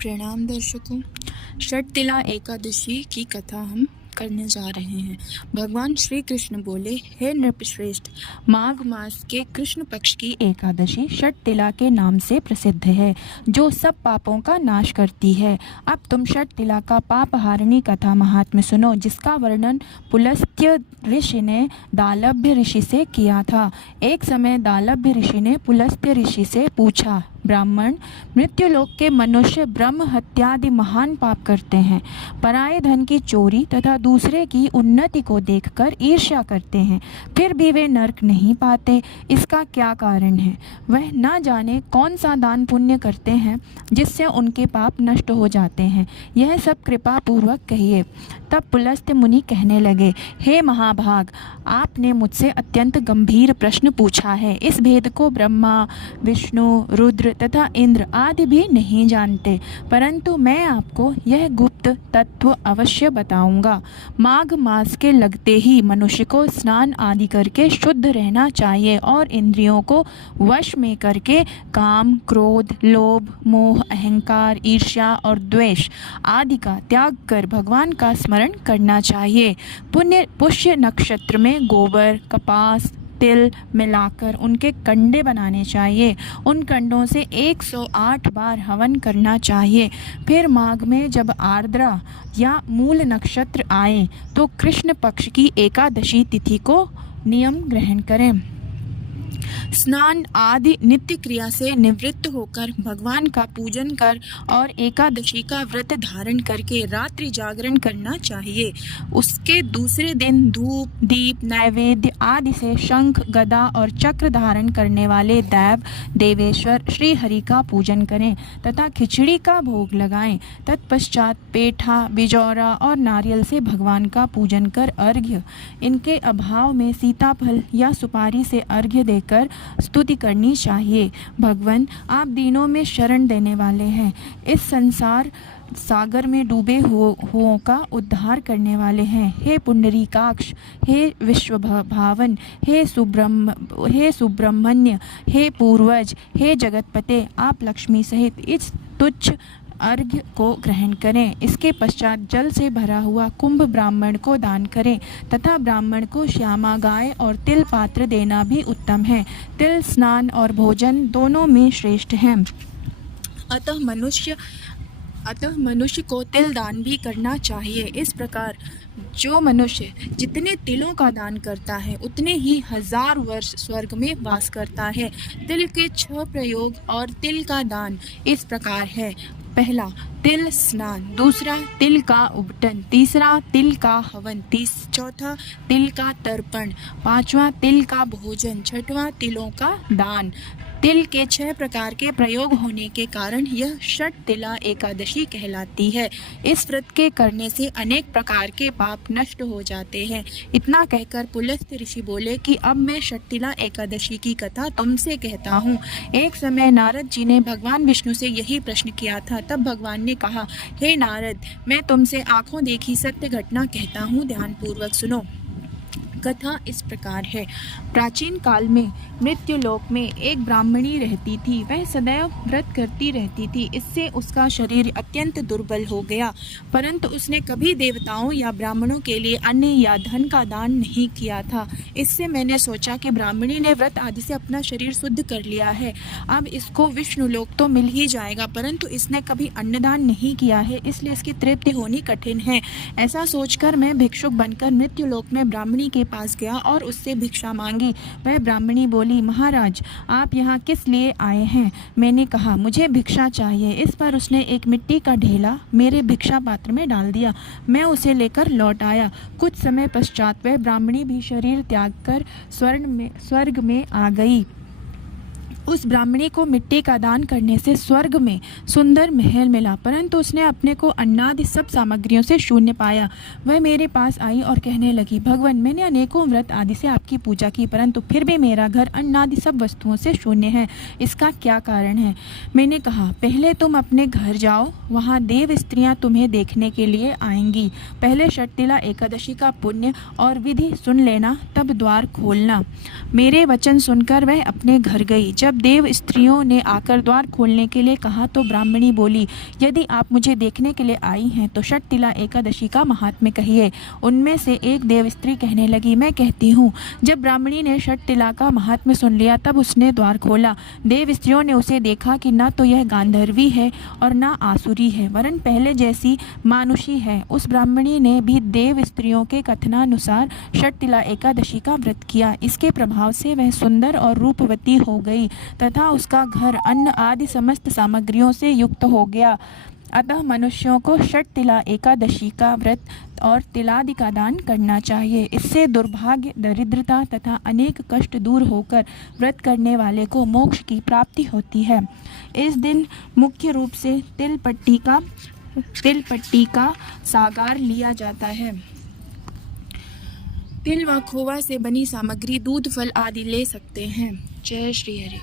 प्रणाम दर्शकों। षटतिला एकादशी की कथा हम करने जा रहे हैं। भगवान श्री कृष्ण बोले, हे नृपश्रेष्ठ, माघ मास के कृष्ण पक्ष की एकादशी षटतिला के नाम से प्रसिद्ध है, जो सब पापों का नाश करती है। अब तुम षटतिला का पाप हारिणी कथा महात्म्य सुनो, जिसका वर्णन पुलस्त्य ऋषि ने दालभ्य ऋषि से किया था। एक समय दालभ्य ऋषि ने पुलस्त्य ऋषि से पूछा, ब्राह्मण, मृत्युलोक के मनुष्य ब्रह्म हत्यादि महान पाप करते हैं, पराये धन की चोरी तथा दूसरे की उन्नति को देखकर ईर्ष्या करते हैं, फिर भी वे नरक नहीं पाते। इसका क्या कारण है? वह न जाने कौन सा दान पुण्य करते हैं जिससे उनके पाप नष्ट हो जाते हैं। यह सब कृपा पूर्वक कहिए। तब पुलस्त्य मुनि कहने लगे, हे महाभाग, आपने मुझसे अत्यंत गंभीर प्रश्न पूछा है। इस भेद को ब्रह्मा, विष्णु, रुद्र तथा इंद्र आदि भी नहीं जानते, परंतु मैं आपको यह गुप्त तत्व अवश्य बताऊंगा। माघ मास के लगते ही मनुष्य को स्नान आदि करके शुद्ध रहना चाहिए और इंद्रियों को वश में करके काम, क्रोध, लोभ, मोह, अहंकार, ईर्ष्या और द्वेष आदि का त्याग कर भगवान का स्मरण करना चाहिए। पुष्य नक्षत्र में गोबर, कपास, तिल मिलाकर उनके कंडे बनाने चाहिए। उन कंडों से 108 बार हवन करना चाहिए। फिर माघ में जब आर्द्रा या मूल नक्षत्र आए तो कृष्ण पक्ष की एकादशी तिथि को नियम ग्रहण करें। स्नान आदि नित्य क्रिया से निवृत्त होकर भगवान का पूजन कर और एकादशी का व्रत धारण करके रात्रि जागरण करना चाहिए। उसके दूसरे दिन धूप, दीप, नैवेद्य आदि से शंख, गदा और चक्र धारण करने वाले देव देवेश्वर श्री हरि का पूजन करें तथा खिचड़ी का भोग लगाएं। तत्पश्चात पेठा, बिजौरा और नारियल से भगवान का पूजन कर अर्घ्य, इनके अभाव में सीताफल या सुपारी से अर्घ्य देकर स्तुति करनी चाहिए। भगवान, आप दीनों में शरण देने वाले हैं, इस संसार सागर में डूबे हुओं का उद्धार करने वाले हैं। हे पुंडरीकाक्ष, हे विश्वभावन, हे सुब्रह्मण्य, हे पूर्वज, हे जगतपते, आप लक्ष्मी सहित इस तुच्छ अर्घ्य को ग्रहण करें। इसके पश्चात जल से भरा हुआ कुंभ ब्राह्मण को दान करें तथा ब्राह्मण को श्यामा गाय और तिल पात्र देना भी उत्तम है। तिल स्नान और भोजन दोनों में श्रेष्ठ है। अतः मनुष्य को तिल दान भी करना चाहिए। इस प्रकार जो मनुष्य जितने तिलों का दान करता है उतने ही 1000 वर्ष स्वर्ग में वास करता है। तिल के 6 प्रयोग और तिल का दान इस प्रकार है। पहला, तिल स्नान। दूसरा, तिल का उबटन। तीसरा, तिल का हवन। चौथा, तिल का तर्पण। पांचवा, तिल का भोजन। छठवां, तिलों का दान। तिल के 6 प्रकार के प्रयोग होने के कारण यह षटतिला एकादशी कहलाती है। इस व्रत के करने से अनेक प्रकार के पाप नष्ट हो जाते हैं। इतना कहकर पुलस्त्य ऋषि बोले कि अब मैं षटतिला एकादशी की कथा तुमसे कहता हूँ। एक समय नारद जी ने भगवान विष्णु से यही प्रश्न किया था। तब भगवान ने कहा, हे नारद, मैं तुमसे आंखों देखी सत्य घटना कहता हूँ, ध्यान पूर्वक सुनो। कथा इस प्रकार है। प्राचीन काल में मृत्युलोक में एक ब्राह्मणी रहती थी। वह सदैव व्रत करती रहती थी। इससे उसका शरीर अत्यंत दुर्बल हो गया, परंतु उसने कभी देवताओं या ब्राह्मणों के लिए अन्न या धन का दान नहीं किया था। इससे मैंने सोचा कि ब्राह्मणी ने व्रत आदि से अपना शरीर शुद्ध कर लिया है, अब इसको विष्णुलोक तो मिल ही जाएगा, परंतु इसने कभी अन्नदान नहीं किया है, इसलिए इसकी तृप्ति होनी कठिन है। ऐसा सोचकर मैं भिक्षुक बनकर मृत्युलोक में ब्राह्मणी के पास गया और उससे भिक्षा मांगी। वह ब्राह्मणी बोली, महाराज, आप यहाँ किस लिए आए हैं? मैंने कहा, मुझे भिक्षा चाहिए। इस पर उसने एक मिट्टी का ढेला मेरे भिक्षा पात्र में डाल दिया। मैं उसे लेकर लौट आया। कुछ समय पश्चात वह ब्राह्मणी भी शरीर त्याग कर स्वर्ग में आ गई। उस ब्राह्मणी को मिट्टी का दान करने से स्वर्ग में सुंदर महल मिला, परंतु उसने अपने को अन्नादि सब सामग्रियों से शून्य पाया। वह मेरे पास आई और कहने लगी, भगवान, मैंने अनेकों व्रत आदि से आपकी पूजा की, परंतु फिर भी मेरा घर अन्नादि सब वस्तुओं से शून्य है। इसका क्या कारण है? मैंने कहा, पहले तुम अपने घर जाओ, वहाँ देव स्त्रियाँ तुम्हें देखने के लिए आएंगी। पहले षटतिला एकादशी का पुण्य और विधि सुन लेना, तब द्वार खोलना। मेरे वचन सुनकर वह अपने घर गई। जब देव स्त्रियों ने आकर द्वार खोलने के लिए कहा तो ब्राह्मणी बोली, यदि आप मुझे देखने के लिए आई हैं तो षटतिला एकादशी का महात्म्य कहिए। उनमें से एक देव स्त्री कहने लगी, मैं कहती हूँ। जब ब्राह्मणी ने षटतिला का महात्म्य सुन लिया तब उसने द्वार खोला। देव स्त्रियों ने उसे देखा कि न तो यह गांधर्वी है और न आसुरी है, वरन पहले जैसी मानुषी है। उस ब्राह्मणी ने भी देव स्त्रियों के कथनानुसार षटतिला एकादशी का व्रत किया। इसके प्रभाव से वह सुंदर और रूपवती हो गई तथा उसका घर अन्न आदि समस्त सामग्रियों से युक्त हो गया। अतः मनुष्यों को षटतिला एकादशी का व्रत और तिलादि का दान करना चाहिए। इससे दुर्भाग्य, दरिद्रता तथा अनेक कष्ट दूर होकर व्रत करने वाले को मोक्ष की प्राप्ति होती है। इस दिन मुख्य रूप से तिल पट्टी का सागार लिया जाता है। तिल व खोवा से बनी सामग्री, दूध, फल आदि ले सकते हैं। जय श्री हरि।